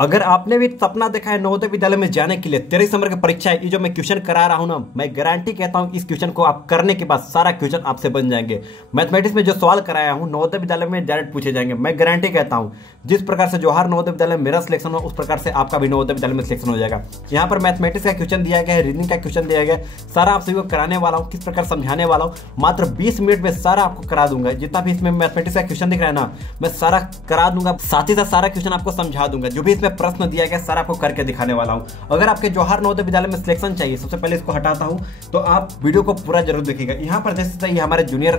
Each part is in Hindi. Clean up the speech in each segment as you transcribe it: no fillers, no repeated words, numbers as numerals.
अगर आपने भी सपना देखा है नवोदय विद्यालय में जाने के लिए 23 नंबर की परीक्षा है, ये जो मैं क्वेश्चन करा रहा हूं ना, मैं गारंटी कहता हूं इस क्वेश्चन को आप करने के बाद सारा क्वेश्चन आपसे बन जाएंगे। मैथमेटिक्स में जो सवाल कराया हूं नवोदय विद्यालय में डायरेक्ट पूछे जाएंगे। मैं गारंटी कहता हूं जिस प्रकार से जवाहर नवोदय विद्यालय में मेरा सिलेक्शन हुआ उस प्रकार से आपका भी नवोदय विद्यालय में सिलेक्शन हो जाएगा। यहाँ पर मैथमेटिक्स का क्वेश्चन दिया गया है, रीजनिंग का क्वेश्चन दिया गया है, सारा आप सभी को कराने वाला हूँ, किस प्रकार समझाने वाला हूँ। मात्र 20 मिनट में सारा आपको करा दूंगा। जितना भी इसमें मैथमेटिक्स का क्वेश्चन दिख रहा है ना, मैं सारा करा दूंगा, साथ ही साथ सारा क्वेश्चन आपको समझा दूंगा। जो भी इसमें प्रश्न दिया गया सारा आपको करके दिखाने वाला हूं। अगर आपके जवाहर नवोदय विद्यालय में सिलेक्शन चाहिए, सबसे पहले इसको हटाता हूं, तो आप वीडियो को पूरा जरूर देखिएगा। यहाँ पर जैसे ये हमारे जूनियर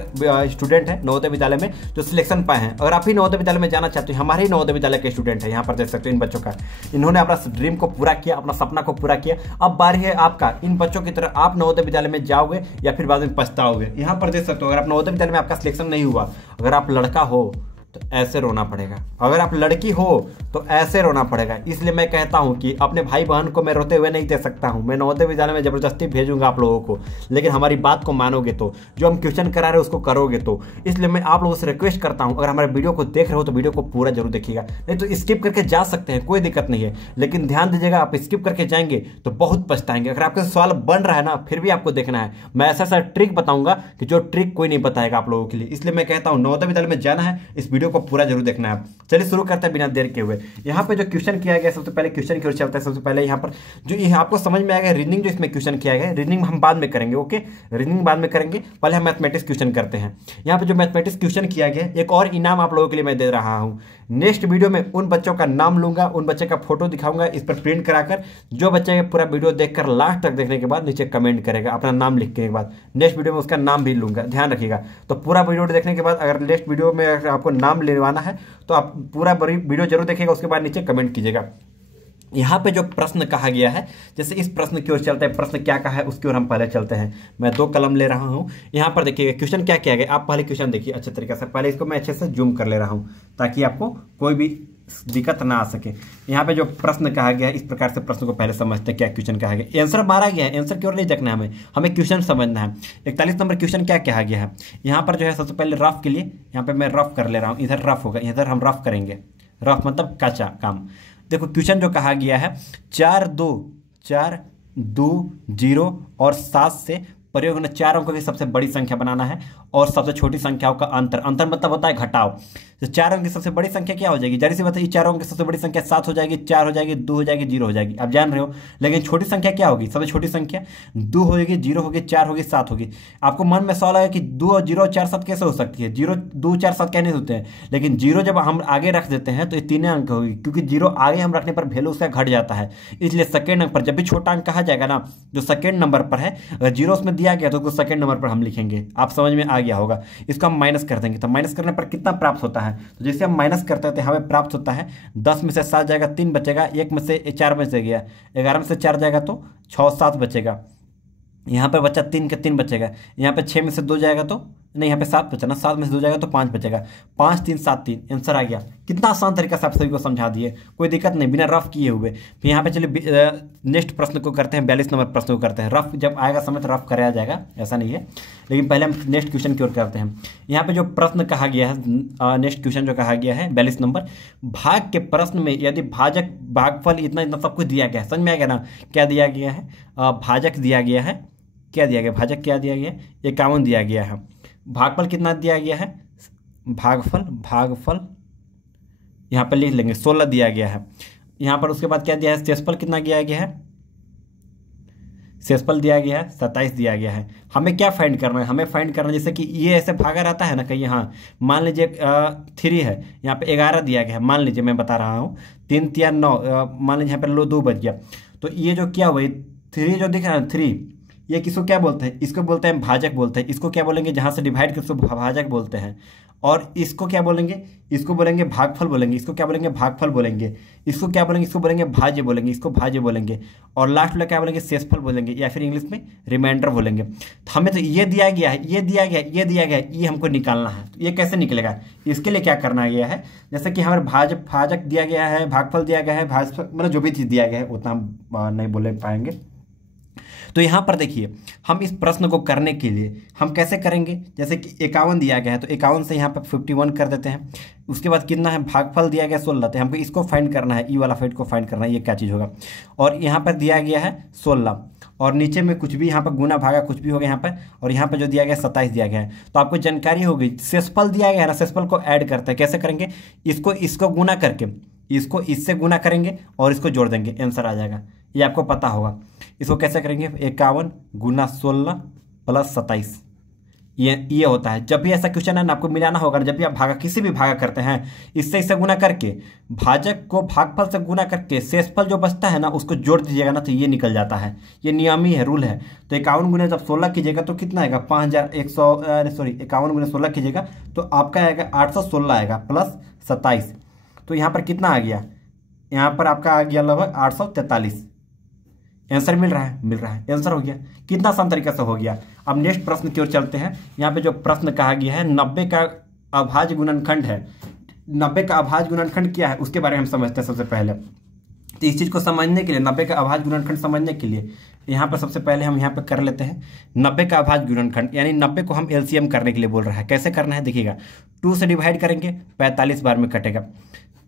स्टूडेंट है नवोदय विद्यालय में जो सिलेक्शन पाए हैं। अगर आप ही नवोदय विद्यालय में जाना चाहते हैं, हमारे ही नवोदय विद्यालय के स्टूडेंट है, यहाँ पर देख सकते हो इन बच्चों का, इन्होंने अपना ड्रीम को पूरा किया, अपना सपना को पूरा किया। अब बारी है आपका, इन बच्चों की तरह आप नवोदय विद्यालय में जाओगे या फिर बाद में पछताओगे। यहाँ पर देख सकते हो, अगर आप नवोदय विद्यालय में आपका सिलेक्शन नहीं हुआ, अगर आप लड़का हो तो ऐसे रोना पड़ेगा, अगर आप लड़की हो तो ऐसे रोना पड़ेगा। इसलिए मैं कहता हूं कि अपने भाई बहन को मैं रोते हुए नहीं दे सकता हूं। मैं नवोदय विद्यालय में जबरदस्ती भेजूंगा आप लोगों को, लेकिन हमारी बात को मानोगे तो, जो हम क्वेश्चन करा रहे हैं उसको करोगे तो। इसलिए मैं आप लोगों से रिक्वेस्ट करता हूं, अगर हमारे वीडियो को देख रहे हो तो वीडियो को पूरा जरूर देखिएगा, नहीं तो स्किप करके जा सकते हैं, कोई दिक्कत नहीं है। लेकिन ध्यान दीजिएगा, आप स्किप करके जाएंगे तो बहुत पछताएंगे। अगर आपका सवाल बन रहा है ना, फिर भी आपको देखना है। मैं ऐसा ऐसा ट्रिक बताऊंगा कि जो ट्रिक कोई नहीं बताएगा आप लोगों के लिए। इसलिए मैं कहता हूं नवोदय विद्यालय में जाना है, इस वीडियो को पूरा जरूर देखना है। चलिए शुरू करते हैं बिना देर के हुए। यहाँ पे जो क्वेश्चन किया गया, सबसे पहले क्वेश्चन की ओर चलते हैं। सबसे पहले यहाँ पर जो ये आपको समझ में आएगा रीजनिंग, जो इसमें क्वेश्चन किया गया है, रीजनिंग हम बाद में करेंगे। ओके, रीजनिंग बाद में करेंगे, पहले हम मैथमेटिक्स क्वेश्चन करते हैं। यहाँ पे जो मैथमेटिक्स क्वेश्चन किया गया, एक और इनाम आप लोगों के लिए मैं दे रहा हूँ। नेक्स्ट वीडियो में उन बच्चों का नाम लूंगा, उन बच्चे का फोटो दिखाऊंगा इस पर प्रिंट कराकर। जो बच्चे पूरा वीडियो देखकर लास्ट तक देखने के बाद नीचे कमेंट करेगा अपना नाम लिखने के बाद, नेक्स्ट वीडियो में उसका नाम भी लूंगा, ध्यान रखिएगा। तो पूरा वीडियो देखने के बाद अगर नेक्स्ट वीडियो में आपको नाम लेवाना है तो आप पूरा वीडियो जरूर देखिएगा, उसके बाद नीचे कमेंट कीजिएगा। यहाँ पे जो प्रश्न कहा गया है, जैसे इस प्रश्न की ओर चलते हैं, प्रश्न क्या कहा है उसकी ओर हम पहले चलते हैं। मैं 2 कलम ले रहा हूँ। यहाँ पर देखिएगा क्वेश्चन क्या किया गया, आप पहले क्वेश्चन देखिए अच्छे तरीके से। पहले इसको मैं अच्छे से जूम कर ले रहा हूँ ताकि आपको कोई भी दिक्कत ना आ सके। यहाँ पे जो प्रश्न कहा गया है, इस प्रकार से प्रश्न को पहले समझते हैं क्या क्वेश्चन कहा गया। आंसर मारा गया है, आंसर की ओर नहीं देखना है, हमें क्वेश्चन समझना है। 41 नंबर क्वेश्चन क्या कहा गया है। यहाँ पर जो है सबसे पहले रफ के लिए, यहाँ पे मैं रफ कर ले रहा हूँ, इधर रफ होगा, इधर हम रफ करेंगे। रफ मतलब कच्चा काम। देखो क्वेश्चन जो कहा गया है, 4 2 0 और 7 से प्रयोग में 4 अंकों की सबसे बड़ी संख्या बनाना है और सबसे छोटी संख्याओं का अंतर। अंतर मतलब होता है घटाव। तो 4 अंक की सबसे बड़ी संख्या क्या हो जाएगी, जाहिर सी बात है, 4 अंक की सबसे बड़ी संख्या 7 हो जाएगी, 4 हो जाएगी, 2 हो जाएगी, 0 हो जाएगी, आप जान रहे हो। लेकिन छोटी संख्या क्या होगी, सबसे छोटी संख्या 2 होगी, 0 होगी, 4 होगी, 7 होगी। आपको मन में सवाल आएगा कि 2 और 0 4 7 कैसे हो सकती है, 0 2 4 7 क्या नहीं होते हैं। लेकिन 0 जब हम आगे रख देते हैं तो ये 3 अंक होगी, क्योंकि 0 आगे हम रखने पर वैल्यू उसका घट जाता है। इसलिए सेकेंड अंक पर जब भी छोटा अंक कहा जाएगा ना, जो सेकेंड नंबर पर है, अगर 0 उसमें दिया गया तो उसको सेकेंड नंबर पर हम लिखेंगे। आप समझ में आ गया होगा। इसको हम माइनस कर देंगे, तो माइनस करने पर कितना प्राप्त होता है, तो जैसे हम माइनस करते हैं तो हमें प्राप्त होता है 10 में से 7 जाएगा, 3 बचेगा, 1 में से 4 में से गया, 11 में से 4 जाएगा तो 6 7 बचेगा। यहाँ पे बच्चा 3 के 3 बचेगा, यहाँ पे 6 में से 2 जाएगा तो नहीं, यहाँ पे 7 बचा ना, 7 में से 2 जाएगा तो 5 बचेगा। 5 3 7 3 आंसर आ गया। कितना आसान तरीका से आप सभी को समझा दिए, कोई दिक्कत नहीं, बिना रफ किए हुए। फिर यहाँ पे चलिए नेक्स्ट प्रश्न को करते हैं, 42 नंबर प्रश्न को करते हैं। रफ जब आएगा समय तो रफ कराया जाएगा, ऐसा नहीं है, लेकिन पहले हम नेक्स्ट क्वेश्चन की ओर करते हैं। यहाँ पे जो प्रश्न कहा गया है, नेक्स्ट क्वेश्चन जो कहा गया है 42 नंबर, भाग के प्रश्न में यदि भाजक भागफल इतना इतना सब कुछ दिया गया है, समझ में आ गया ना, क्या दिया गया है, भाजक दिया गया है, क्या दिया गया, भाजक क्या दिया गया, 51 दिया गया है। भागफल कितना दिया गया है, भागफल यहाँ पर लिख लेंगे 16 दिया गया है। यहाँ पर उसके बाद क्या दिया है, शेषफल कितना दिया गया है, शेषफल दिया गया है 27 दिया गया है। हमें क्या फाइंड करना है, हमें फाइंड करना है, जैसे कि ये ऐसे भागा रहता है ना कहीं, हाँ मान लीजिए 3 है, यहाँ पे 11 दिया गया है, मान लीजिए मैं बता रहा हूँ, 3 3 9, मान लीजिए यहाँ पे 2 बच गया। तो ये जो क्या हुआ, 3 जो दिख रहा है 3, ये किसको क्या बोलते हैं, इसको बोलते हैं भाजक बोलते हैं। इसको क्या बोलेंगे, जहाँ से डिवाइड कर उसको भाजक बोलते हैं। और इसको क्या बोलेंगे, इसको बोलेंगे भागफल बोलेंगे। इसको क्या बोलेंगे, भागफल बोलेंगे। इसको क्या बोलेंगे, इसको बोलेंगे भाज्य बोलेंगे, इसको भाज्य बोलेंगे। और लास्ट वाला क्या बोलेंगे, शेषफल बोलेंगे, या फिर इंग्लिश में रिमाइंडर बोलेंगे। तो हमें तो ये दिया गया है, ये दिया गया है, ये दिया गया है, ये हमको निकालना है। तो ये कैसे निकलेगा, इसके लिए क्या करना गया है, जैसे कि हमारे भाजक दिया गया है, भागफल दिया गया है, भाजफल मतलब जो भी चीज़ दिया गया है उतना हम नहीं बोले पाएंगे। तो यहाँ पर देखिए, हम इस प्रश्न को करने के लिए हम कैसे करेंगे, जैसे कि 51 दिया गया है तो 51 से यहाँ पे 51 कर देते हैं। उसके बाद कितना है, भागफल दिया गया 16, तो हमको इसको फाइंड करना है, ई वाला फाइंड को फाइंड करना है, ये क्या चीज़ होगा। और यहाँ पर दिया गया है 16 और नीचे में कुछ भी यहाँ पर गुना भागा कुछ भी होगा यहाँ पर, और यहाँ पर जो दिया गया 27 दिया गया है। तो आपको जानकारी होगी, शेषफल दिया गया है ना, शेषफल को ऐड करते हैं। कैसे करेंगे, इसको गुना करके इसको इससे गुना करेंगे और इसको जोड़ देंगे, आंसर आ जाएगा। ये आपको पता होगा। इसको कैसे करेंगे, 51 गुना 16 प्लस 27, ये होता है। जब भी ऐसा क्वेश्चन है ना, आपको मिलाना होगा ना, जब भी आप भागा किसी भी भागा करते हैं, इससे गुना करके भाजक को भागफल से गुना करके शेषफल जो बचता है ना उसको जोड़ दीजिएगा ना, तो ये निकल जाता है। ये नियम ही है, रूल है। तो 51 गुना जब 16 कीजिएगा तो कितना आएगा, 51 गुना 16 कीजिएगा तो आपका आएगा 816 आएगा प्लस 27। तो यहाँ पर कितना आ गया, यहाँ पर आपका आ गया लगभग 843। आंसर मिल रहा है, आंसर हो गया। कितना आसान तरीके से हो गया। अब नेक्स्ट प्रश्न की ओर चलते हैं। यहाँ पे जो प्रश्न कहा गया है 90 का अभाज्य गुणनखंड है। 90 का अभाज्य गुणनखंड क्या है उसके बारे में हम समझते हैं सबसे पहले। तो इस चीज़ को समझने के लिए, 90 का अभाज्य गुणनखंड समझने के लिए यहाँ पर सबसे पहले हम यहाँ पर कर लेते हैं 90 का अभाज्य गुणनखंड, यानी 90 को हम एलसीएम करने के लिए बोल रहा है। कैसे करना है देखिएगा, 2 से डिवाइड करेंगे 45 बार में कटेगा।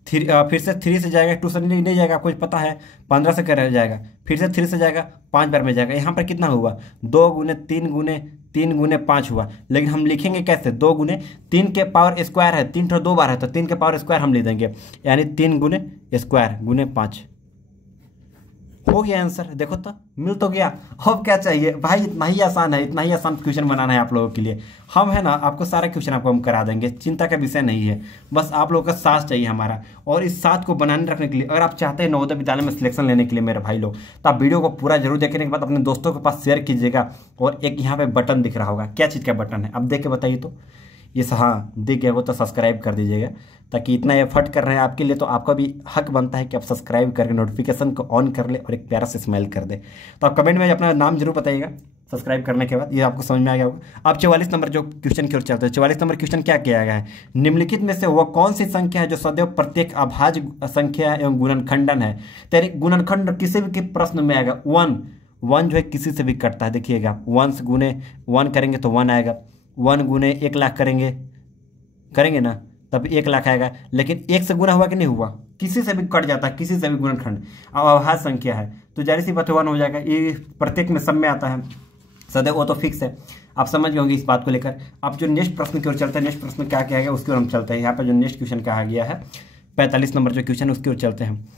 फिर से 3 से जाएगा, 2 से नहीं जाएगा, आपको पता है 15 से कर जाएगा। फिर से 3 से जाएगा, 5 बार में जाएगा। यहाँ पर कितना हुआ, 2 गुने 3 गुने 5 हुआ। लेकिन हम लिखेंगे कैसे, 2 गुने 3 के पावर स्क्वायर है, 3 तो 2 बार है तो 3 के पावर स्क्वायर हम ले देंगे, यानी 3 गुने स्क्वायर गुने 5 हो गया आंसर। देखो तो मिल तो गया। अब क्या चाहिए भाई, इतना ही आसान है, इतना ही आसान क्वेश्चन बनाना है आप लोगों के लिए। हम है ना, आपको सारा क्वेश्चन आपको हम करा देंगे, चिंता का विषय नहीं है। बस आप लोगों का साथ चाहिए हमारा, और इस साथ को बनाने रखने के लिए अगर आप चाहते हैं नवोदय विद्यालय में सिलेक्शन लेने के लिए मेरे भाई लोग, तो आप वीडियो को पूरा जरूर देखने के बाद अपने दोस्तों के पास शेयर कीजिएगा। और एक यहाँ पे बटन दिख रहा होगा, क्या चीज़ का बटन है आप देख के बताइए तो। ये हाँ दिख गया वो, तो सब्सक्राइब कर दीजिएगा, ताकि इतना एफर्ट कर रहे हैं आपके लिए तो आपका भी हक बनता है कि आप सब्सक्राइब करके नोटिफिकेशन को ऑन कर ले और एक प्यारा से स्माइल कर दे। तो आप कमेंट में अपना नाम जरूर बताइएगा सब्सक्राइब करने के बाद, ये आपको समझ में आ गया होगा। अब 44 नंबर जो क्वेश्चन की ओर चलते हैं। 44 नंबर क्वेश्चन क्या किया गया है, निम्नलिखित में से वह कौन सी संख्या है जो सदैव प्रत्येक अभाज्य संख्या एवं गुणनखंडन है। तेरे गुणनखंड किसी भी प्रश्न में आएगा। 1 जो है किसी से भी कटता है, देखिएगा 1 से गुने 1 करेंगे तो 1 आएगा, 1 गुने 1 लाख करेंगे ना तब 1 लाख आएगा। लेकिन 1 से गुना हुआ कि नहीं हुआ, किसी से भी कट जाता है, किसी से भी गुणनखंड अभाज्य संख्या है तो जाहिर सी बात 1 हो जाएगा। ये प्रत्येक में सब में आता है सदैव, वो तो फिक्स है। आप समझ गए होंगे इस बात को लेकर। आप जो नेक्स्ट प्रश्न की ओर चलते हैं, नेक्स्ट प्रश्न क्या किया गया उसकी ओर हम चलते हैं। यहाँ पर जो नेक्स्ट क्वेश्चन कहा गया है 45 नंबर जो क्वेश्चन उसकी ओर चलते हैं।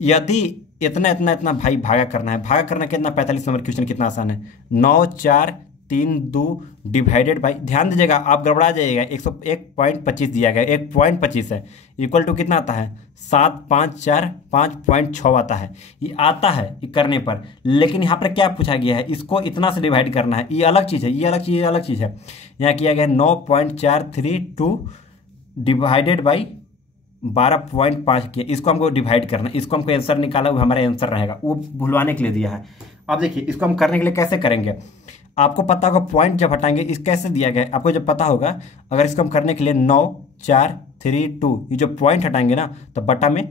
यदि इतना भाई भागा करना है, भागा करना कितना, 45 नंबर क्वेश्चन कितना आसान है। 9 4 3 2 डिवाइडेड बाई, ध्यान दीजिएगा आप गड़बड़ा जाइएगा, 101.25 दिया गया, 1.25 है, इक्वल टू कितना आता है 7 5 4 5.6 आता है। ये आता है ये करने पर, लेकिन यहाँ पर क्या पूछा गया है, इसको इतना से डिवाइड करना है, ये अलग चीज़ है, ये अलग चीज़, अलग चीज़ है। यहाँ किया गया 9.432 डिवाइडेड बाई 12.5 किया, इसको हमको डिवाइड करना है, इसको हमको आंसर निकाला, वो हमारा आंसर रहेगा, वो भुलवाने के लिए दिया है। अब देखिए इसको हम करने के लिए कैसे करेंगे, आपको पता होगा पॉइंट जब हटाएंगे इस कैसे दिया गया है, आपको जब पता होगा। अगर इसको हम करने के लिए 9 4 3 2 ये जो पॉइंट हटाएंगे ना तो बटा में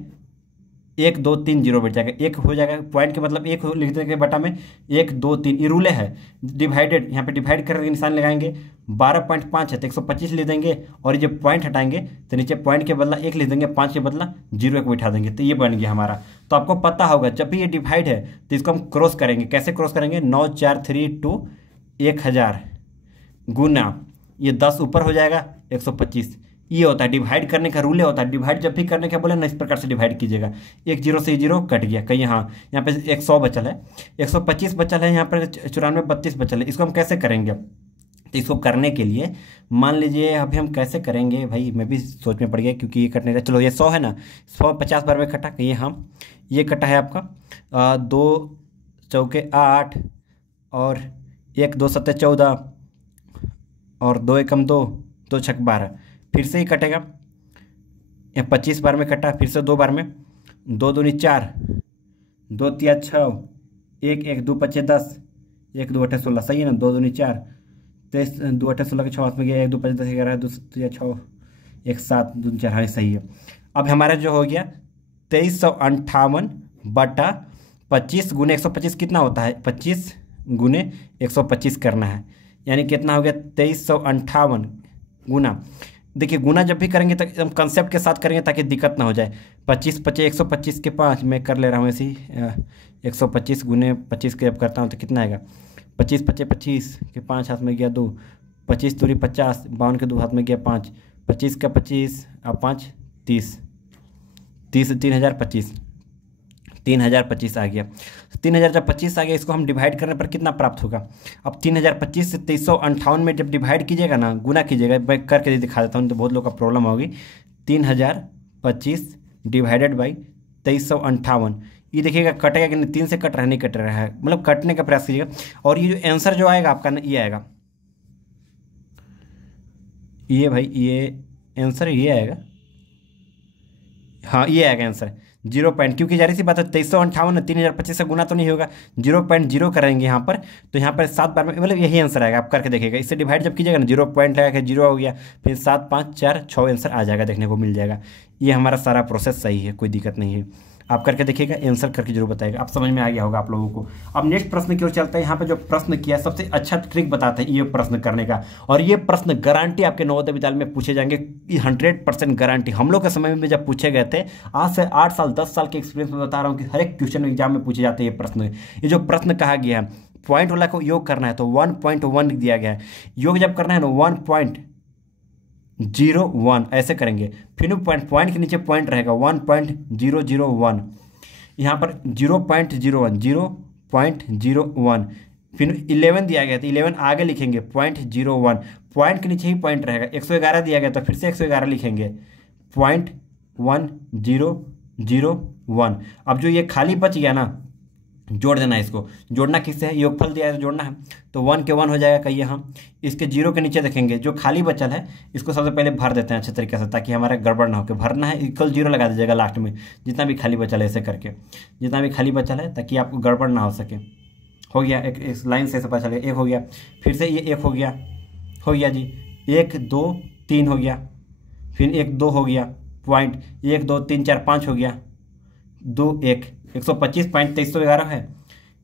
1 2 3 0 बैठ जाएगा, 1 हो जाएगा। पॉइंट के मतलब 1 लिख देंगे, बटा में 1 2 3, ये रूल है। डिवाइडेड, यहाँ पे डिवाइड करके निशान लगाएंगे, 12.5 है तो 125 ले देंगे, और ये जब पॉइंट हटाएंगे तो नीचे पॉइंट के बदला 1 लिख देंगे, 5 के बदला 0 1 बैठा देंगे, तो ये बन गया हमारा। तो आपको पता होगा जब भी ये डिवाइड है तो इसको हम क्रॉस करेंगे। कैसे क्रॉस करेंगे, 9 4 3 2 1000 गुना ये 10 ऊपर हो जाएगा 125। ये होता है डिवाइड करने का रूल, होता है डिवाइड जब भी करने का बोले ना इस प्रकार से डिवाइड कीजिएगा। 1 0 से 0 कट गया कहीं, हाँ यहाँ पे 100 बचल है, 125 बचल है, यहाँ पर 94 32 बचल है। इसको हम कैसे करेंगे, तो इसको करने के लिए मान लीजिए अभी हम कैसे करेंगे भाई, मैं भी सोच में पड़ गया क्योंकि ये कटने का, चलो ये 100 है ना, 100 50 बार में कटा, कहिए हम ये कटा है आपका 2 चौके 8 और 1 2 7 14 और 2 एकम 2 2 छक 12, फिर से ही कटेगा, या 25 बार में कटा, फिर से 2 बार में, 2 दूनी 4 2 3 6 1 1 2 5 10 1 2 8 16, सही है ना, 2 दूनी 4 23 2 8 16 के 6 हाथ में गया, 1 2 5 10 11 2 6 1 7 2 4, हाँ सही है। अब हमारा जो हो गया 2358 बटा 25 गुने 125 कितना होता है, 25 गुने 125 करना है, यानी कितना हो गया 2358 गुना। देखिए गुना जब भी करेंगे तो एकदम कंसेप्ट के साथ करेंगे ताकि दिक्कत ना हो जाए। 25 25 125 के 5 मैं कर ले रहा हूँ ऐसे ही, 125 गुने 25 के जब करता हूँ तो कितना आएगा, 25 25 25 के 5 हाथ में गया 2, 25 दूरी 50, 52 के 2 हाथ में गया 5, 25 का 25 और 5 30, 30 3025, 3025 आ गया। 3000 जब 25 आ गया, इसको हम डिवाइड करने पर कितना प्राप्त होगा। अब 3025 से 2358 में जब डिवाइड कीजिएगा ना, गुना कीजिएगा, मैं करके दिखा देता हूँ तो बहुत लोग का प्रॉब्लम होगी। 3025 डिवाइडेड बाई 2358, ये देखिएगा कटेगा कि नहीं, 3 से कट रहा नहीं, कट रहा है, मतलब कटने का प्रयास कीजिएगा। और ये जो आंसर जो आएगा आपका ना, ये आएगा, ये भाई ये आंसर ये आएगा, हाँ ये आएगा आंसर 0 पॉइंट, क्योंकि जारी सी बात है 2358 3025 से गुना तो नहीं होगा, 0.0 करेंगे यहाँ पर, तो यहाँ पर 7 बार में मतलब यही आंसर आएगा। आप करके देखिएगा, इससे डिवाइड जब कीजिएगा ना, 0 पॉइंट लगा के 0 हो गया, फिर 7 5 4 6 आंसर आ जाएगा, देखने को मिल जाएगा। ये हमारा सारा प्रोसेस सही है, कोई दिक्कत नहीं है। आप करके देखिएगा, आंसर करके जरूर बताएगा। आप समझ में आ गया होगा आप लोगों को। अब नेक्स्ट प्रश्न की ओर चलते हैं। यहाँ पे जो प्रश्न किया सबसे अच्छा ट्रिक बताते हैं ये प्रश्न करने का, और ये प्रश्न गारंटी आपके नवोदय विद्यालय में पूछे जाएंगे, 100% गारंटी। हम लोग के समय में जब पूछे गए थे, आज से 8 साल 10 साल के एक्सपीरियंस में बता रहा हूँ कि हर एक क्वेश्चन एग्जाम में पूछे जाते हैं ये प्रश्न। ये जो प्रश्न कहा गया है, पॉइंट वाला को योग करना है तो 1.1 दिया गया है, योग जब करना है ना 1.01 ऐसे करेंगे, फिर पॉइंट के नीचे पॉइंट रहेगा 1.001, यहाँ पर 0.01, फिर 11 दिया गया तो 11 आगे लिखेंगे 0.01, पॉइंट के नीचे ही पॉइंट रहेगा। 111 दिया गया तो फिर से 111 लिखेंगे 0.1001। अब जो ये खाली बच गया ना, जोड़ देना है, इसको जोड़ना किससे है, योगफल दिया है तो जोड़ना है, तो 1 के 1 हो जाएगा कहिए हम। इसके 0 के नीचे देखेंगे जो खाली बचल है, इसको सबसे पहले भर देते हैं अच्छे तरीके से, ताकि हमारा गड़बड़ ना हो। के भरना है इक्वल 0 लगा दीजिएगा लास्ट में, जितना भी खाली बचल है ऐसे करके, जितना भी खाली बचल है, ताकि आपको गड़बड़ ना हो सके। हो गया, एक इस लाइन से पता चलेगा, 1 हो गया, फिर से ये 1 हो गया जी, 1 2 3 हो गया, फिर 1 2 हो गया, पॉइंट 1 2 3 4 5 हो गया, 2 1, 125.2311 है,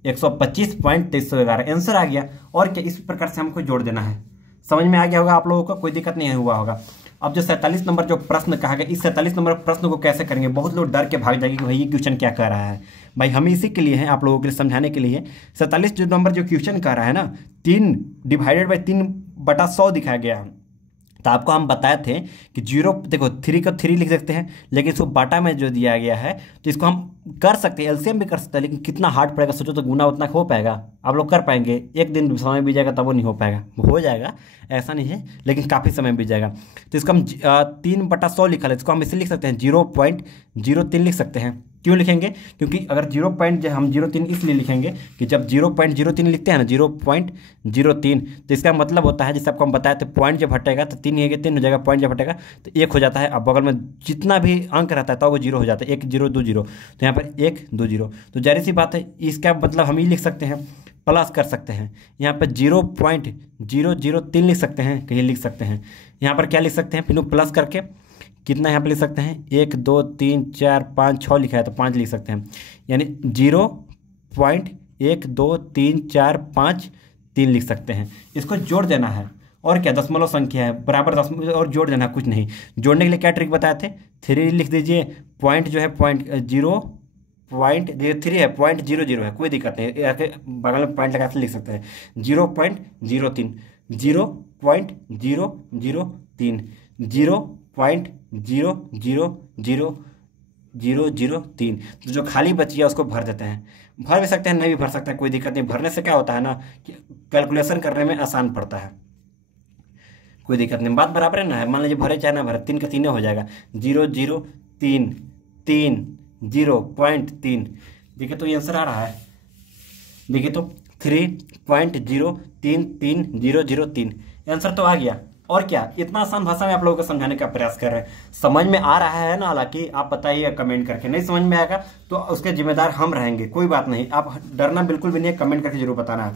125.2311 आंसर आ गया। और क्या, इस प्रकार से हमको जोड़ देना है। समझ में आ गया होगा आप लोगों को, कोई दिक्कत नहीं हुआ होगा। अब जो 47 नंबर जो प्रश्न कहा गया, इस 47 नंबर प्रश्न को कैसे करेंगे, बहुत लोग डर के भाग जाएंगे कि भाई ये क्वेश्चन क्या कर रहा है। भाई हम इसी के लिए हैं, आप लोगों के लिए समझाने के लिए। 47 जो नंबर जो क्वेश्चन कर रहा है ना, 3 डिवाइडेड बाई 3/100 दिखाया गया है। तो आपको हम बताए थे कि 0, देखो 3 को 3 लिख सकते हैं, लेकिन इसको बाटा में जो दिया गया है तो इसको हम कर सकते हैं, एलसीएम भी कर सकते हैं, लेकिन कितना हार्ड पड़ेगा सोचो। तो गुना उतना हो पाएगा, आप लोग कर पाएंगे, एक दिन समय बीत जाएगा तब वो नहीं हो पाएगा, हो जाएगा ऐसा नहीं है, लेकिन काफ़ी समय बीत जाएगा। तो इसको हम 3/100 लिखा है, इसको हम इससे लिख सकते हैं 0.03 लिख सकते हैं। क्यों लिखेंगे, क्योंकि अगर 0.03 इसलिए लिखेंगे कि जब 0.03 लिखते हैं ना, 0.03, तो इसका मतलब होता है, जैसे आपको हम बताया तो पॉइंट जब हटेगा तो 3 है, 3 हो जाएगा, पॉइंट जब हटेगा तो 1 हो जाता है। अब बगल में जितना भी अंक रहता है तो वो 0 हो जाता है, 1 0 2 0, तो यहाँ पर 1 2 0। तो जाहिर सी बात है, इसका मतलब हम ये लिख सकते हैं, प्लस कर सकते हैं, यहाँ पर 0.003 लिख सकते हैं, कहीं लिख सकते हैं, यहाँ पर क्या लिख सकते हैं, फिर प्लस करके कितना यहाँ पर लिख सकते हैं, 1 2 3 4 5 6 लिखा है तो 5 लिख सकते हैं, यानी 0.1 2 3 4 5 3 लिख सकते हैं। इसको जोड़ देना है, और क्या, दशमलव संख्या है, बराबर दशमलव, और जोड़ देना, कुछ नहीं। जोड़ने के लिए क्या ट्रिक बताए थे, 3 लिख दीजिए, पॉइंट जो है 0.3 है, 0.00 है, कोई दिक्कत नहीं, बगल में पॉइंट लगा के लिख सकते हैं 0.03, 0.003, 0.0000003। तो जो खाली बची है उसको भर देते हैं, भर भी सकते हैं, नहीं भी भर सकते हैं, कोई दिक्कत नहीं। भरने से क्या होता है ना, कि कैलकुलेशन करने में आसान पड़ता है, कोई दिक्कत नहीं, बात बराबर है ना। मान लीजिए भरे चाहे ना भरे, 3 का 3 हो जाएगा, 0.03 0.3। देखिए तो ये आंसर आ रहा है, देखिए तो 3.03303 आंसर तो आ गया। और क्या, इतना आसान भाषा में आप लोगों को समझाने का प्रयास कर रहे हैं। समझ में आ रहा है ना, हालांकि आप बताइए कमेंट करके। नहीं समझ में आएगा तो उसके जिम्मेदार हम रहेंगे, कोई बात नहीं, आप डरना बिल्कुल भी नहीं है, कमेंट करके जरूर बताना है।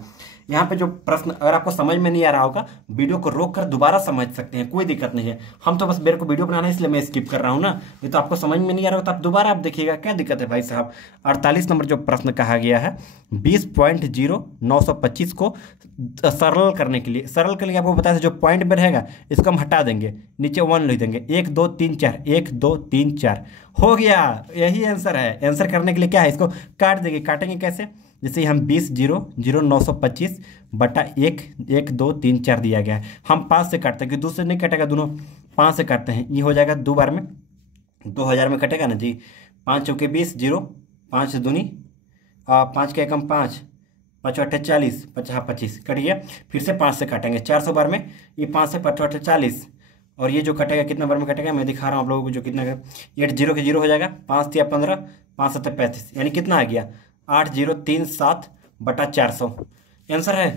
यहाँ पे जो प्रश्न अगर आपको समझ में नहीं आ रहा होगा, वीडियो को रोक कर दोबारा समझ सकते हैं, कोई दिक्कत नहीं है। हम तो बस मेरे को वीडियो बनाना है इसलिए मैं स्किप कर रहा हूँ ना, नहीं तो आपको समझ में नहीं आ रहा होगा तो आप दोबारा आप देखिएगा, क्या दिक्कत है भाई साहब। 48 नंबर जो प्रश्न कहा गया है 20.0925 को सरल करने के लिए, सरल के लिए आपको बताया जो पॉइंट में रहेगा इसको हम हटा देंगे, नीचे 1 लिख देंगे, 1 2 3 4, 1 2 3 4 हो गया, यही आंसर है। आंसर करने के लिए क्या है, इसको काट देंगे। काटेंगे कैसे, जैसे हम 20.0925 बटा 1 1 2 3 4 दिया गया है, हम 5 से काटते हैं कि दूसरे नहीं कटेगा, दोनों 5 से काटते हैं, ये हो जाएगा 2 बार में 2000 में कटेगा ना जी। 5 चौके 20, 0 5 दूनी 5 के एकम 5, 5 अट्ठे 40, 50 25 कट गया। फिर से 5 से काटेंगे 400 बार में, ये 5 से 5 अट्ठे 40, और ये जो कटेगा कितना बार में कटेगा मैं दिखा रहा हूँ आप लोगों को, जो कितना 8 0 के 0 हो जाएगा, 5 या 15, 5 7 35, यानी कितना आ गया 8037 बटा 400 आंसर है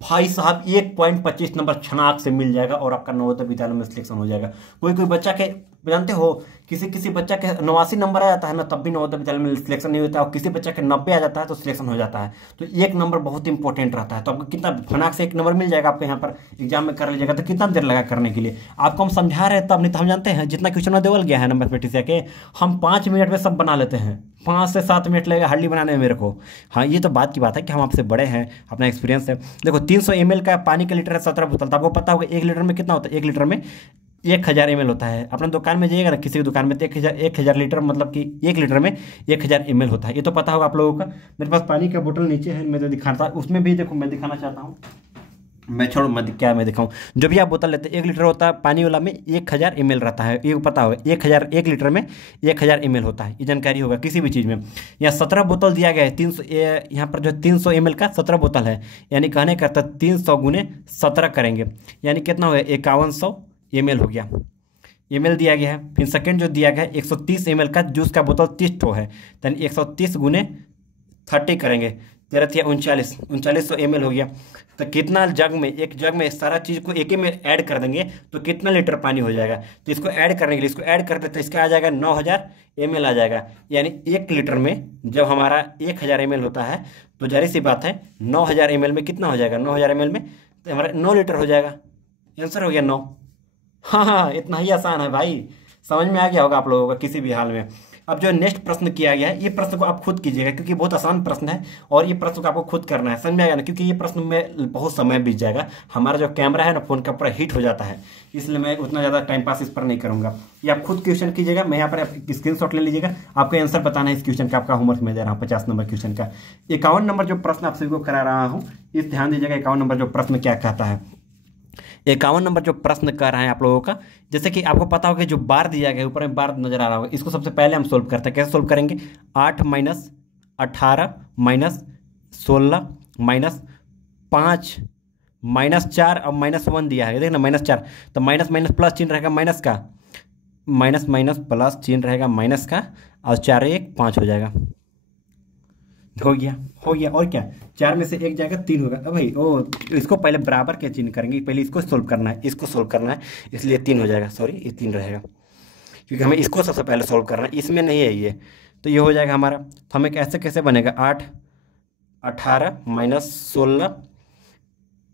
भाई साहब। 1.25 नंबर छनाक से मिल जाएगा और आपका नवोदय विद्यालय में सिलेक्शन हो जाएगा। कोई कोई बच्चा के जानते हो, किसी बच्चा के 89 नंबर आ जाता है ना, तब भी नवोदय विद्यालय में सिलेक्शन नहीं होता, और किसी बच्चा के 90 आ जाता है तो सिलेक्शन हो जाता है। तो 1 नंबर बहुत इंपॉर्टेंट रहता है। तो आपको कितना फनाक से 1 नंबर मिल जाएगा, आपको यहाँ पर एग्जाम में कर लीजिएगा। तो कितना देर लगा करने के लिए, आपको हम समझा रहे हैं तब, नहीं तो हम जानते हैं जितना क्वेश्चन देवल गया है ना मैथमेटिक्स के, हम 5 मिनट में सब बना लेते हैं, 5 से 7 मिनट लगेगा हार्डली बनाने में मेरे को। हाँ, ये तो बात की बात है कि हम आपसे बड़े हैं, अपना एक्सपीरियंस है। देखो 300 ml का पानी का लीटर है 17 बोतल, तो आपको पता होगा 1 लीटर में कितना होता है, 1 लीटर में 1000 ml होता है। अपने दुकान में जाइएगा ना, किसी भी दुकान में, तो 1000 लीटर मतलब कि 1 लीटर में 1000 ml होता है, ये तो पता होगा आप लोगों का। मेरे पास पानी का बोतल नीचे है, मैं तो दिखाता, उसमें भी देखो मैं दिखाना चाहता हूँ, मैं दिखाऊं, जो भी आप बोतल लेते हैं 1 लीटर होता है, पानी वाला में 1000 ml रहता है, ये पता होगा। 1 लीटर में 1000 ml होता है, ये जानकारी होगा किसी भी चीज़ में। यहाँ 17 बोतल दिया गया है, 300, यहाँ पर जो 300 ml का 17 बोतल है, यानी कहने का 300 गुने 17 करेंगे, यानी कितना हो गया 5100 ml हो गया, ml दिया गया है। फिर सेकेंड जो दिया गया है 130 ml का जूस का बोतल 30 ठो है, यानी 130 गुने 30 करेंगे, 13 3900 ml हो गया। तो कितना जग में, एक जग में सारा चीज़ को एक ही में ऐड कर देंगे तो कितना लीटर पानी हो जाएगा। तो इसको ऐड करने के लिए इसको ऐड करते तो इसका आ जाएगा 9000 ml आ जाएगा, यानी 1 लीटर में जब हमारा 1000 ml होता है तो जाहिर सी बात है 9000 ml में कितना हो जाएगा, 9000 ml में तो हमारा 9 लीटर हो जाएगा। आंसर हो गया 9। हाँ, इतना ही आसान है भाई, समझ में आ गया होगा आप लोगों का किसी भी हाल में। अब जो नेक्स्ट प्रश्न किया गया है, ये प्रश्न को आप खुद कीजिएगा क्योंकि बहुत आसान प्रश्न है, और ये प्रश्न को आपको खुद करना है, समझ में आएगा ना, क्योंकि ये प्रश्न में बहुत समय बीत जाएगा। हमारा जो कैमरा है ना फ़ोन का पूरा हीट हो जाता है, इसलिए मैं उतना ज़्यादा टाइम पास इस पर नहीं करूँगा। ये आप खुद क्वेश्चन कीजिएगा, मैं यहाँ पर स्क्रीनशॉट ले लीजिएगा, आपको आंसर बताना है इस क्वेश्चन का, आपका होमवर्क में दे रहा हूँ 50 नंबर क्वेश्चन का। 51 नंबर जो प्रश्न आप सभी को करा रहा हूँ, इस ध्यान दीजिएगा 51 नंबर जो प्रश्न क्या कहता है। 51 नंबर जो प्रश्न कर रहे हैं आप लोगों का, जैसे कि आपको पता होगा जो बार दिया गया ऊपर में बार नजर आ रहा होगा, इसको सबसे पहले हम सोल्व करते हैं। कैसे सोल्व करेंगे, 8 माइनस 18 माइनस 16 माइनस 5 माइनस 4 और माइनस 1 दिया है, देखना माइनस 4, तो माइनस माइनस प्लस चिन्ह रहेगा माइनस का, माइनस माइनस प्लस चिन्ह रहेगा माइनस का, और 4 1 5 हो जाएगा, हो गया। और क्या, 4 में से 1 जाएगा 3 होगा। अब भाई इसको पहले बराबर के चिन्ह करेंगे, पहले इसको सोल्व करना है, इसको सोल्व करना है, इसलिए 3 हो जाएगा, सॉरी ये 3 रहेगा, क्योंकि हमें इसको सबसे पहले सोल्व करना है, इसमें नहीं है ये, तो ये हो जाएगा हमारा। तो हमें कैसे बनेगा, 8 18 माइनस 16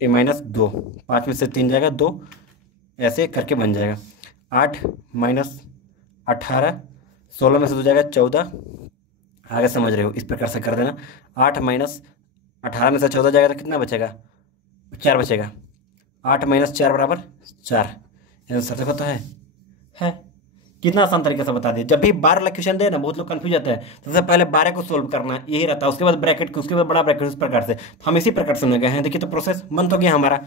ए माइनस 2, 5 में से 3 जाएगा 2, ऐसे करके बन जाएगा। 8 माइनस 18, 16 में से 2 जाएगा 14, आगे समझ रहे हो, इस प्रकार से कर देना। 8 माइनस 18 में से 14 जाएगा तो कितना बचेगा, 4 बचेगा। 8 माइनस 4 बराबर 4, आंसर देखो तो है कितना आसान तरीके से बता दिए। जब भी 12 वाला क्वेश्चन दे ना, बहुत लोग कन्फ्यूज जाते हैं, सबसे पहले 12 को सोल्व करना यही रहता है, उसके बाद ब्रैकेट, उसके बाद बड़ा ब्रैकेट, उस प्रकार से। तो हम इसी प्रकार से समझ गए हैं, देखिए तो प्रोसेस बंद हो गया हमारा।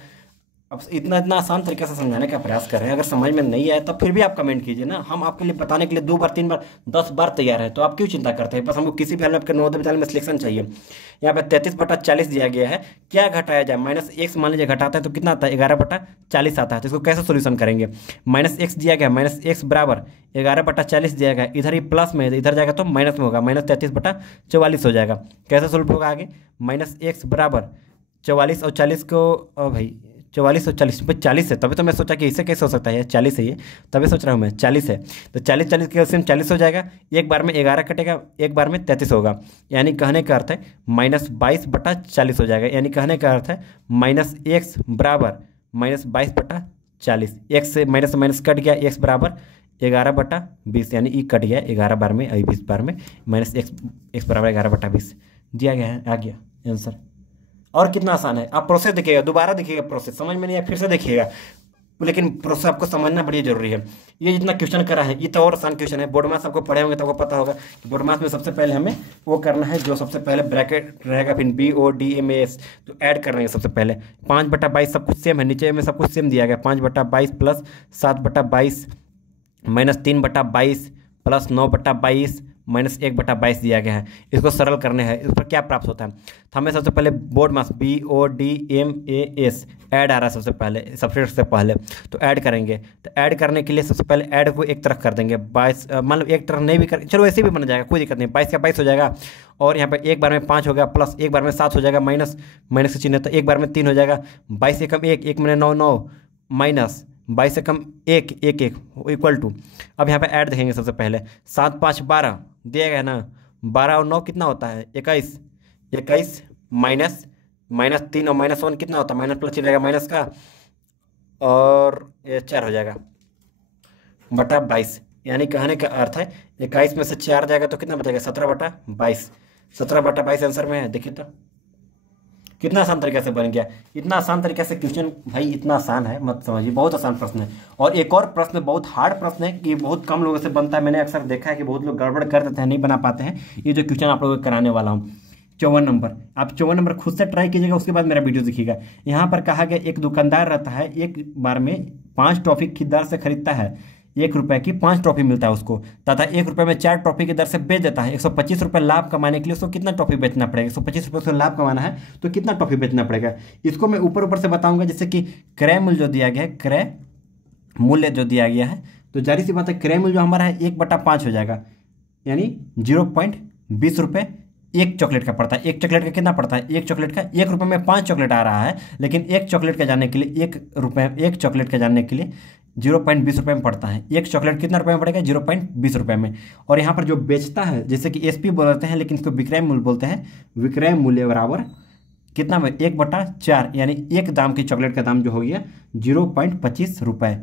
अब इतना आसान तरीके से समझाने का प्रयास कर रहे हैं, अगर समझ में नहीं आया तब फिर भी आप कमेंट कीजिए ना, हम आपके लिए बताने के लिए 2 बार 3 बार 10 बार तैयार है, तो आप क्यों चिंता करते हैं। बस हमको किसी भी हाल में आपके नवोदय विद्यालय में सिलेक्शन चाहिए। यहाँ पे 33/40 दिया गया है, क्या घटाया जाए, -x मान लीजिए घटाता है तो कितना आता है, 11/40 आता है। तो इसको कैसे सोल्यूशन करेंगे, -x दिया गया, -x बराबर 11/40 दिया गया, इधर ही प्लस में इधर जाएगा तो माइनस में होगा, -33/44 हो जाएगा। कैसे सोल्व होगा आगे, -x बराबर 44 और 40 को भाई 44 और 40 पर 40 है, तभी तो मैं सोचा कि इससे कैसे हो सकता है, 40 है ये, तभी सोच रहा हूँ मैं 40 है। तो 40 40 के एलसीएम 40 हो जाएगा, एक बार में 11 कटेगा, एक बार में 33 होगा, यानी कहने का अर्थ है -22/40 हो जाएगा। यानी कहने का अर्थ है -x बराबर -22/40, x से माइनस कट गया, x बराबर 11/20, यानी ई कट गया 11 बार में, 20 बार में, -x बराबर 11/20 दिया गया है, आ गया आंसर। और कितना आसान है, आप प्रोसेस देखिएगा, दोबारा देखिएगा, प्रोसेस समझ में नहीं आया फिर से देखिएगा, लेकिन प्रोसेस आपको समझना बड़ी जरूरी है। ये जितना क्वेश्चन करा है ये तो और आसान क्वेश्चन है, बोर्ड मास आपको पढ़े होंगे तो आपको पता होगा कि बोर्ड मास में सबसे पहले हमें वो करना है, जो सबसे पहले ब्रैकेट रहेगा, फिर BODMAS तो ऐड कर रहे हैं सबसे पहले। 5/22 सब कुछ सेम है, नीचे में सब कुछ सेम दिया गया, 5/22 प्लस 7/22 -3/22 प्लस 9/22 -1/22 दिया गया है। इसको सरल करने हैं, इस पर क्या प्राप्त होता है, तो हमें सबसे पहले बोर्ड मास BODMAS ऐड आ रहा है सबसे पहले तो ऐड करेंगे। तो ऐड करने के लिए सबसे पहले ऐड को एक तरफ कर देंगे, 22 मतलब एक तरफ नहीं भी कर, चलो ऐसे भी बन जाएगा, कोई दिक्कत नहीं, 22 का 22 हो जाएगा, और यहाँ पे एक बार में 5 हो गया, प्लस एक बार में 7 हो जाएगा, माइनस का चिन्ह है तो एक बार में 3 हो जाएगा, 22 से कम 1, 1 में 9 9 माइनस 22 से कम 1 1 1 इक्वल टू, अब यहाँ पे ऐड देखेंगे सबसे पहले, 7 5 12 दिया गया ना, 12 और 9 कितना होता है 21, 21 माइनस 3 और -1 कितना होता है, माइनस प्लस चलेगा माइनस का, और ये 4 हो जाएगा बटा 22। यानी कहने का अर्थ है 21 में से 4 जाएगा तो कितना बचेगा 17/22, 17/22 आंसर में है। देखिए तो कितना आसान तरीके से बन गया, इतना आसान तरीके से क्वेश्चन भाई इतना आसान है मत समझिए, बहुत आसान प्रश्न है। और एक और प्रश्न बहुत हार्ड प्रश्न है कि बहुत कम लोगों से बनता है, मैंने अक्सर देखा है कि बहुत लोग गड़बड़ कर देते हैं, नहीं बना पाते हैं। ये जो क्वेश्चन आप लोगों को कराने वाला हूँ 54 नंबर, आप 54 नंबर खुद से ट्राई कीजिएगा, उसके बाद मेरा वीडियो देखिएगा। यहाँ पर कहा गया एक दुकानदार रहता है, एक बार में 5 टॉफी की दर से खरीदता है, 1 रुपए की 5 टॉफी मिलता है उसको, तथा 1 रुपए में 4 टॉफी की दर से बेच देता है। 125 रुपए लाभ कमाने के लिए उसको कितना टॉफी बेचना पड़ेगा, 125 रुपए से लाभ कमाना है तो कितना टॉफी बेचना पड़ेगा। इसको मैं ऊपर से बताऊंगा, जैसे कि क्रय मूल्य जो दिया गया है, क्रय मूल्य जो दिया गया है, तो जारी सी बात है क्रय मूल्य जो हमारा है 1/5 हो जाएगा, यानी 0.20 रुपये एक चॉकलेट का पड़ता है। एक चॉकलेट का कितना पड़ता है, एक चॉकलेट का 1 रुपये में 5 चॉकलेट आ रहा है, लेकिन एक चॉकलेट का जानने के लिए 1 चॉकलेट का जानने के लिए 0.20 रुपये में पड़ता है। एक चॉकलेट कितना रुपये में पड़ेगा, 0.20 रुपये में। और यहाँ पर जो बेचता है, जैसे कि SP बोलते हैं, लेकिन इसको विक्रय मूल्य बोलते हैं, विक्रय मूल्य बराबर कितना में 1/4, यानी एक दाम की चॉकलेट का दाम जो हो गया 0.25 रुपये।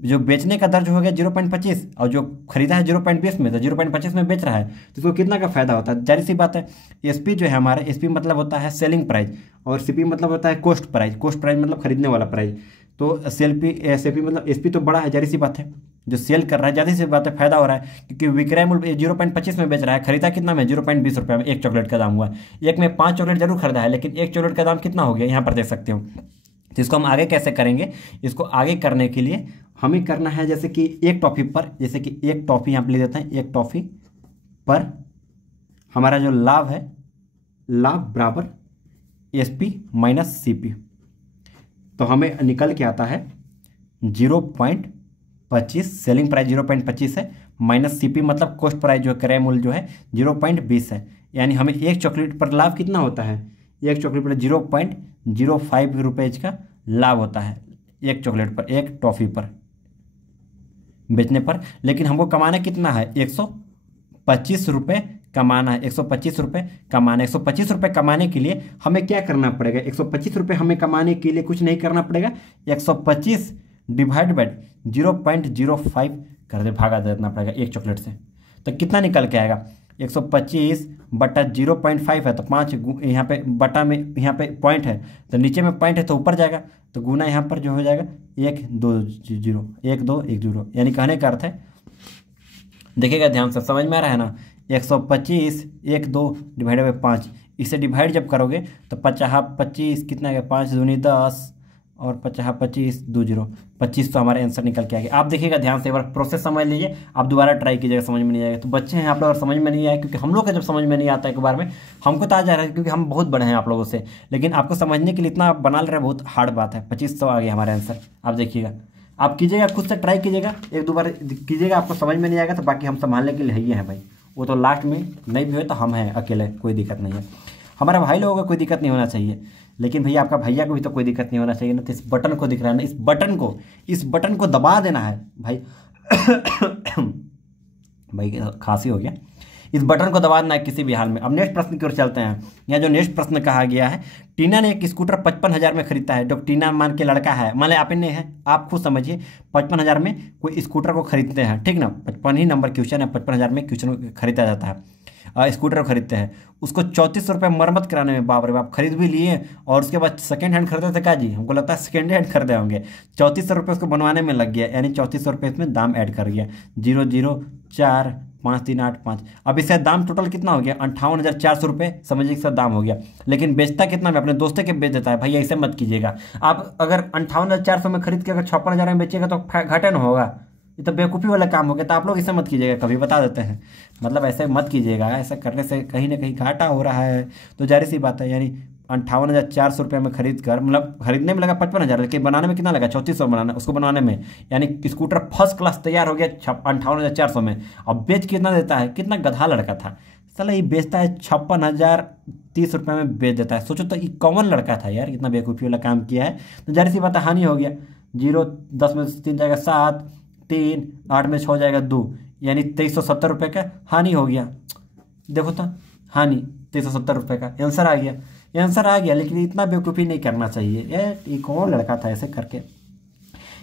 जो बेचने का दर जो हो गया 0.25 और जो खरीदा है 0.20 में, तो 0.25 में बेच रहा है, तो इसको कितना का फायदा होता है, जारी सी बात है। SP जो है हमारा, SP मतलब होता है सेलिंग प्राइस, और CP मतलब होता है कॉस्ट प्राइस, कॉस्ट प्राइस मतलब खरीदने वाला प्राइस। तो SP मतलब SP तो बड़ा है, जारी सी बात है, जो सेल कर रहा है जारी सी बात है, फायदा हो रहा है, क्योंकि विक्रय मूल्य 0.25 में बेच रहा है, खरीदा कितना में 0.20 रुपये में एक चॉकलेट का दाम हुआ। एक में 5 चॉकलेट जरूर खरीदा है, लेकिन एक चॉकलेट का दाम कितना हो गया यहाँ पर देख सकते हो। तो इसको हम आगे कैसे करेंगे, इसको आगे करने के लिए हमें करना है, जैसे कि एक टॉफी पर, जैसे कि एक टॉफी यहाँ पर ले देते हैं, एक टॉफी पर हमारा जो लाभ है, लाभ बराबर SP माइनस CP, तो हमें निकल के आता है 0.25, सेलिंग प्राइस 0.25 है, माइनस CP मतलब कॉस्ट प्राइस जो क्रय मूल्य जो है 0.20 है, यानी हमें एक चॉकलेट पर लाभ कितना होता है, एक चॉकलेट पर 0.05 रुपये का लाभ होता है, एक चॉकलेट पर, एक टॉफी पर बेचने पर। लेकिन हमको कमाना कितना है, 125 रुपये कमाना है, 125 रुपये कमाना है। 125 रुपये कमाने के लिए हमें क्या करना पड़ेगा, 125 रुपये हमें कमाने के लिए कुछ नहीं करना पड़ेगा, 125 डिवाइड बाय 0.05 कर दे, भागा देना पड़ेगा एक चॉकलेट से, तो कितना निकल के आएगा, 125 बटा 0.5 है तो 5 यहाँ पे बटा में, यहाँ पे पॉइंट है तो नीचे में पॉइंट है तो ऊपर जाएगा, तो गुना यहाँ पर जो हो जाएगा 1 2 0 1 2 1 0, यानी कहने का अर्थ है, देखिएगा ध्यान से, समझ में आ रहा है ना, 125 1 2 डिवाइड बाई 5, इसे डिवाइड जब करोगे तो 50 25 कितना है, 5 दूनी 10 और 50 25 2 0 25, तो हमारा आंसर निकल के आ गया। आप देखिएगा ध्यान से, एक बार प्रोसेस समझ लीजिए, आप दोबारा ट्राई कीजिएगा, समझ में नहीं आएगा तो बच्चे हैं आप लोग, समझ में नहीं आए, क्योंकि हम लोग का जब समझ में नहीं आता एक बार में, हमको तो आ जा रहा है क्योंकि हम बहुत बड़े हैं आप लोगों से, लेकिन आपको समझने के लिए इतना बना ले रहे, बहुत हार्ड बात है। 2500 आ गया हमारा आंसर, आप देखिएगा, आप कीजिएगा, खुद से ट्राई कीजिएगा, एक दो बार कीजिएगा, आपको समझ में नहीं आएगा तो बाकी हम संभालने के लिए ही हैं भाई, वो तो लास्ट में नहीं भी हो तो हम हैं अकेले, कोई दिक्कत नहीं है। हमारे भाई लोगों को कोई दिक्कत नहीं होना चाहिए, लेकिन भैया आपका भैया को भी तो कोई दिक्कत नहीं होना चाहिए ना। तो इस बटन को दिख रहा है ना, इस बटन को दबा देना है भाई। भाई खांसी हो गया। इस बटन को दबा देना है किसी भी हाल में। अब नेक्स्ट प्रश्न की ओर चलते हैं। यहाँ जो नेक्स्ट प्रश्न कहा गया है, टीना ने एक स्कूटर 55,000 में खरीदा है। जो टीना मान के लड़का है, मान लें आप ने है, आप खुद समझिए 55,000 में कोई स्कूटर को खरीदते हैं, ठीक ना, 55 ही नंबर क्वेश्चन है, 55,000 में क्वेश्चन खरीदा जाता है, स्कूटर को खरीदते हैं। उसको 3400 रुपये मरम्मत कराने में, बाप रे बाप, खरीद भी लिए और उसके बाद सेकंड हैंड खरीदे थे। क्या जी, हमको लगता है सेकंड हैंड खरीदे होंगे। 3400 रुपये उसको बनवाने में लग गया, यानी 3400 रुपये इसमें दाम ऐड कर गया, 0045385। अब इसका दाम टोटल कितना हो गया, 58,400 रुपये समझिए इसका दाम हो गया। लेकिन बेचता कितना में, अपने दोस्तों के बेच देता है। भैया ऐसे मत कीजिएगा। आप अगर 58,400 में खरीद के अगर 56,000 में बेचिएगा तो घाटा ना होगा, ये तो बेवकूफ़ी वाला काम हो गया। तो आप लोग इसे मत कीजिएगा, कभी बता देते हैं, मतलब ऐसे मत कीजिएगा। ऐसा करने से कहीं ना कहीं घाटा हो रहा है। तो जाहिर सी बात है, यानी 58,400 रुपये में खरीद कर, मतलब खरीदने में लगा 55,000, लेकिन बनाने में कितना लगा, 3400 बनाना उसको बनाने में, यानी स्कूटर फर्स्ट क्लास तैयार हो गया 58,400 में। अब बेच कितना देता है, कितना गधा लड़का था साला, ये बेचता है 56,030 रुपये में बेच देता है। सोचो तो ये कौन लड़का था यार, इतना बेवकूफ़ी वाला काम किया है। तो जाहिर सी बात है हानि हो गया। 0 10 में 3 जाएगा 7, 3 8 में 6 जाएगा 2, यानी 2370 रुपये का हानि हो गया। देखो तो हानि 2370 रुपये का आंसर आ गया, ये आंसर आ गया। लेकिन इतना बेवकूफ़ी नहीं करना चाहिए ये कौन लड़का था ऐसे करके।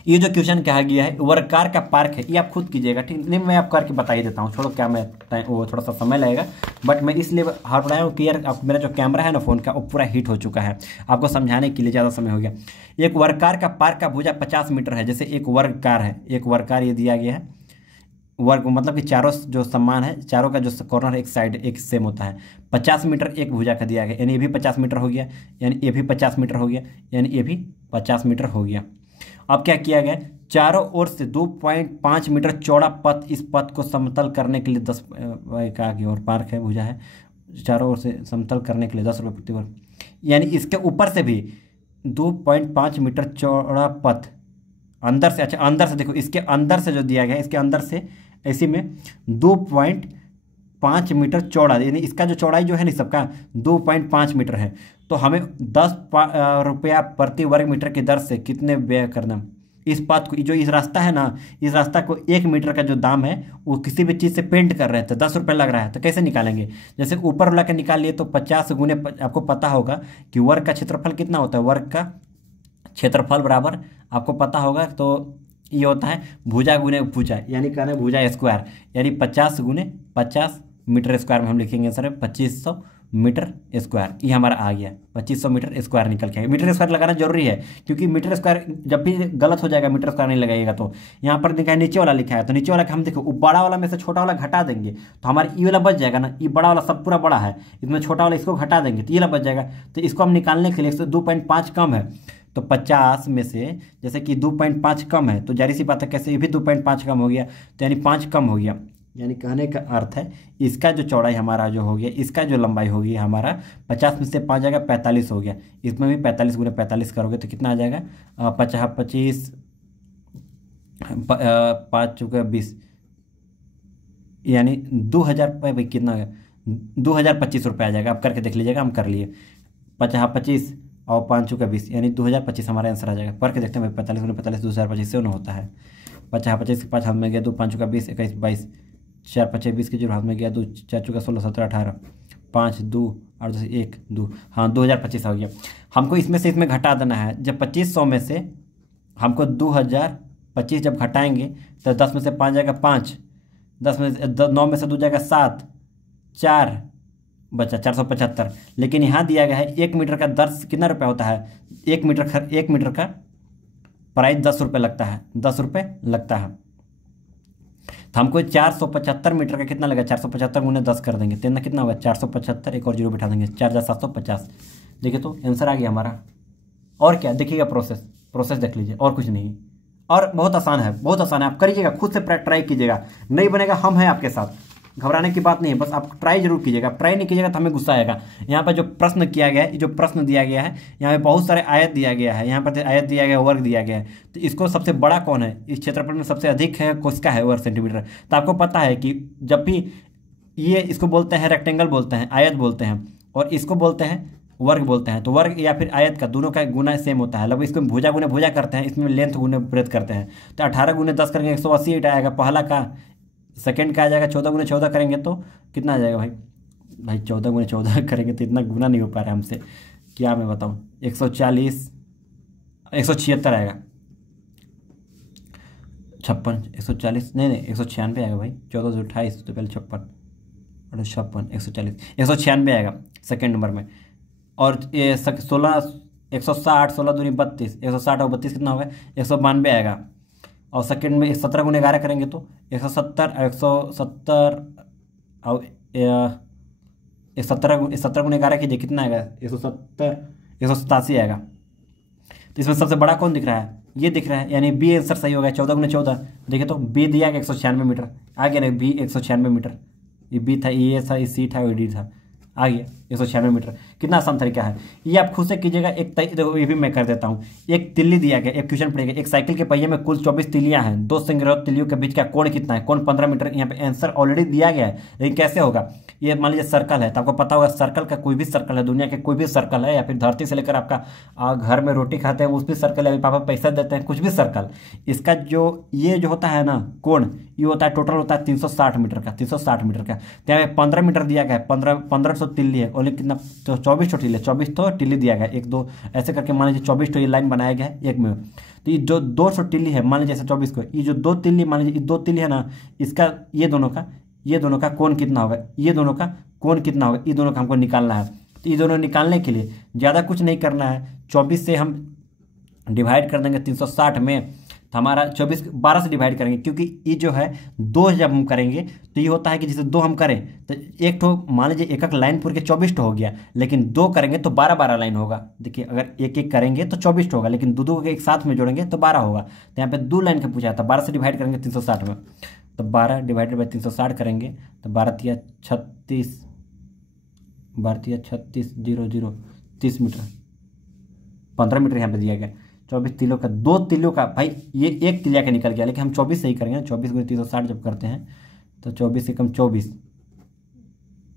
ये जो क्वेश्चन कहा गया है वर्कार का पार्क है, ये आप खुद कीजिएगा, ठीक नहीं, मैं आप करके बता ही देता हूँ। छोड़ो क्या, मैं वो थोड़ा सा समय लगेगा, बट मैं इसलिए हट रहा हूँ कि यार मेरा जो कैमरा है ना फ़ोन का, वो पूरा हीट हो चुका है, आपको समझाने के लिए ज़्यादा समय हो गया। एक वर्कार का पार्क का भुजा 50 मीटर है। जैसे एक वर्ग कार है, एक वर्ग कार ये दिया गया है, वर्ग मतलब कि चारों जो सम्मान है, चारों का जो कॉर्नर एक साइड एक सेम होता है। 50 मीटर एक भुजा का दिया गया, यानी ये भी 50 मीटर हो गया, यानी ये भी 50 मीटर हो गया, यानी ये भी 50 मीटर हो गया। अब क्या किया गया, चारों ओर से 2.5 मीटर चौड़ा पथ, इस पथ को समतल करने के लिए 10 का की और पार्क है, भुजा है, चारों ओर से समतल करने के लिए 10 रुपये प्रति वर्ग। यानी इसके ऊपर से भी 2.5 मीटर चौड़ा पथ अंदर से, अच्छा अंदर से देखो, इसके अंदर से जो दिया गया है, इसके अंदर से ऐसे में 2.5 मीटर चौड़ा, यानी इसका जो चौड़ाई जो है ना सबका 2.5 मीटर है। तो हमें 10 रुपया प्रति वर्ग मीटर की दर से कितने व्यय करना, इस पथ को, जो इस रास्ता है ना, इस रास्ता को 1 मीटर का जो दाम है वो किसी भी चीज़ से पेंट कर रहे थे, 10 रुपये लग रहा है, तो कैसे निकालेंगे। जैसे ऊपर वाला के निकाल लिए तो 50 गुने, आपको पता होगा कि वर्ग का क्षेत्रफल कितना होता है, वर्ग का क्षेत्रफल बराबर आपको पता होगा, तो ये होता है भुजा गुने भुजा, यानी कहना है भुजा स्क्वायर, यानी 50 गुने 50 मीटर स्क्वायर में हम लिखेंगे सर 2500 मीटर स्क्वायर। ये हमारा आ गया 2500 मीटर स्क्वायर निकल के आएगा। मीटर स्क्वायर लगाना जरूरी है, क्योंकि मीटर स्क्वायर जब भी गलत हो जाएगा, मीटर स्क्वायर नहीं लगाइएगा। तो यहाँ पर लिखा है नीचे वाला लिखा है, तो नीचे वाला हम देखो बड़ा वाला में से छोटा वाला घटा देंगे तो हमारा ये वाला बच जाएगा ना, ये बड़ा वाला सब पूरा बड़ा है, इसमें छोटा वाला इसको घटा देंगे तो ये वाला बच जाएगा। तो इसको हम निकालने के लिए 2.5 कम है, तो 50 में से जैसे कि 2.5 कम है, तो जारी सी बात है कैसे ये भी 2.5 कम हो गया, तो यानी 5 कम हो गया। यानी कहने का अर्थ है इसका जो चौड़ाई हमारा जो हो गया, इसका जो लंबाई होगी हमारा 50 में से 5 जाएगा 45 हो गया। इसमें भी 45 गुने 45 करोगे तो कितना आ जाएगा, 25 5 चौके 20, यानी 2000 भाई कितना आ गया, 2025 रुपये आ जाएगा। आप करके देख लीजिएगा, हम कर लिए 25 और 5 चौके 20, यानी 2025 हमारा आंसर आ जाएगा। पढ़ के देखते हैं, 45 गुने 45 2025 से होता है। 25 के 5 हाथ में गया, 2 5 चौका 20 21 22, 4 5 20 के 0 हाथ में गया, 2 4 चौका 16 17 18, 5 2 8 10 1 2, हाँ 2025 हो गया। हमको इसमें से इसमें घटा देना है। जब 2500 में से हमको 2025 जब घटाएंगे तो 10 में से 5 जाएगा 5, 10 में 9 में से 2 जाएगा 7, 4 बचा 475। लेकिन यहाँ दिया गया है 1 मीटर का दर कितना रुपया होता है, 1 मीटर का प्राइस 10 रुपये लगता है, 10 रुपये लगता है। तो हमको 475 मीटर का कितना लगा, 475 गुने 10 कर देंगे तो कितना होगा 475, एक और 0 बिठा देंगे, 4,750। देखिए तो आंसर आ गया हमारा। और क्या देखिएगा, प्रोसेस देख लीजिए, और कुछ नहीं, और बहुत आसान है, बहुत आसान है। आप करिएगा, खुद से ट्राई कीजिएगा, नहीं बनेगा हम हैं आपके साथ, घबराने की बात नहीं है, बस आप ट्राई जरूर कीजिएगा। ट्राई नहीं कीजिएगा तो हमें गुस्सा आएगा। यहाँ पर जो प्रश्न किया गया है, जो प्रश्न दिया गया है, यहाँ पे बहुत सारे आयत दिया गया है, यहाँ पर आयत दिया गया, वर्ग दिया गया है। तो इसको सबसे बड़ा कौन है, इस क्षेत्रफल में सबसे अधिक है किसका है, वर्ग सेंटीमीटर। तो आपको पता है कि जब भी ये इसको बोलते हैं रेक्टेंगल बोलते हैं, आयत बोलते हैं, और इसको बोलते हैं वर्ग बोलते हैं। तो वर्ग या फिर आयत का दोनों का गुना सेम होता है, लगभग इसको भुजा गुने भुजा करते हैं, इसमें लेंथ गुने ब्रेथ करते हैं। तो 18 गुने 10 करेंगे 180 आएगा पहला का। सेकंड का आ जाएगा 14 गुने 14 करेंगे तो कितना आ जाएगा भाई 14 गुने 14 करेंगे तो इतना गुना नहीं हो पा रहा है हमसे, क्या मैं बताऊँ। 140 176 आएगा, 56 140 नहीं 196 आएगा भाई। 14 से 28 तो पहले 56 और 56 140 196 आएगा सेकेंड नंबर में। और ये 16 160 16 दूनी 32 160 और 32 कितना होगा 192 आएगा। और सेकंड में 17 गुने 11 करेंगे तो 170 और 17 गुने 11 कीजिए कितना आएगा 170 187 आएगा। तो इसमें सबसे बड़ा कौन दिख रहा है, ये दिख रहा है, यानी बी आंसर सही होगा। 14 गुने 14 देखिए तो बी दिया गया 196 मीटर आ गया ना, बी 196 मीटर। ये बी था, ये था, ये सी था, ये डी था, आ गया 196 मीटर। कितना आसान तरीका है, ये आप खुद से कीजिएगा। देखो ये भी मैं कर देता हूँ। एक तिल्ली दिया गया, एक क्वेश्चन पड़ेगा, एक साइकिल के पहिए में कुल 24 तिल्लियां हैं, दो संग्रहित तिल्लियों के बीच का कोण कितना है, कोण 15 मीटर। यहाँ पे आंसर ऑलरेडी दिया गया है, लेकिन कैसे होगा। ये मान लीजिए सर्कल है, तो आपको पता होगा सर्कल का कोई भी सर्कल है, दुनिया के कोई भी सर्कल है, या फिर धरती से लेकर आपका घर में रोटी खाते हैं उस भी सर्कल है, पापा पैसा देते हैं कुछ भी सर्कल, इसका जो ये जो होता है ना कोण, ये होता है टोटल होता है 360 मीटर का, 360 मीटर का। तो यहाँ पे 15 मीटर दिया गया है, 1500 तिल्ली है, और कितना तो 24 तो टिल्ली, 24 तो टिल्ली दिया गया, 1 2 ऐसे करके मान लीजिए 24 तो ये लाइन बनाया गया है एक में। तो ये जो 200 टिल्ली है मान लीजिए जैसे 24 को, ये जो 2 तिल्ली मान लीजिए 2 तिल्ली है ना, इसका ये दोनों का कोण कितना होगा, ये दोनों का कोण कितना होगा, ये दोनों का हमको निकालना है। तो ये दोनों निकालने के लिए ज़्यादा कुछ नहीं करना है, 24 से हम डिवाइड कर देंगे 360 में, तो हमारा 24 12 से डिवाइड करेंगे, क्योंकि ये जो है 2 जब हम करेंगे तो ये होता है कि जैसे 2 हम करें तो एक तो मान लीजिए एक लाइन पूरे के 24 हो गया, लेकिन 2 करेंगे तो 12 लाइन होगा। देखिए अगर एक करेंगे तो 24 होगा, लेकिन दो एक साथ में जोड़ेंगे तो 12 होगा। तो यहाँ पे 2 लाइन का पूछा था, 12 से डिवाइड करेंगे 360 में, तो 12 डिवाइडेड बाई 360 करेंगे तो 12 तिया 36 00 30 मीटर, 15 मीटर यहाँ पे दिया गया। 24 तिलों का 2 तिलों का भाई ये एक तिलिया का निकल गया, लेकिन हम 24 से ही करेंगे। 24 गुणे 360 जब करते हैं तो 24 से कम 24,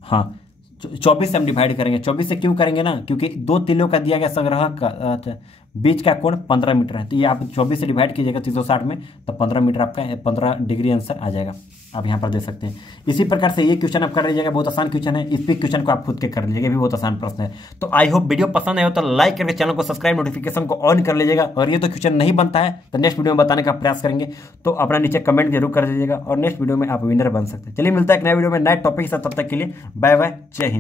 हाँ 24 से हम डिवाइड करेंगे। 24 से क्यों करेंगे ना, क्योंकि 2 तिलों का दिया गया संग्रह का, अच्छा बीच का कोण 15 मीटर है, तो ये आप 24 से डिवाइड कीजिएगा 360 में, तो 15 मीटर आपका 15 डिग्री आंसर आ जाएगा। आप यहाँ पर देख सकते हैं। इसी प्रकार से ये क्वेश्चन आप कर लीजिएगा, बहुत आसान क्वेश्चन है। इस क्वेश्चन को आप खुद के कर लीजिएगा, भी बहुत आसान प्रश्न है। तो आई होप वीडियो पसंद आया हो तो लाइक करके चैनल को सब्सक्राइब, नोटिफिकेशन को ऑन कर लीजिएगा। और ये तो क्वेश्चन नहीं बनता है तो नेक्स्ट वीडियो में बताने का प्रयास करेंगे, तो अपना नीचे कमेंट जरूर कर दीजिएगा, और नेक्स्ट वीडियो में आप विनर बन सकते हैं। चलिए मिलता है एक नए वीडियो में नए टॉपिक के साथ, तब तक के लिए बाय बाय, जय हिंद।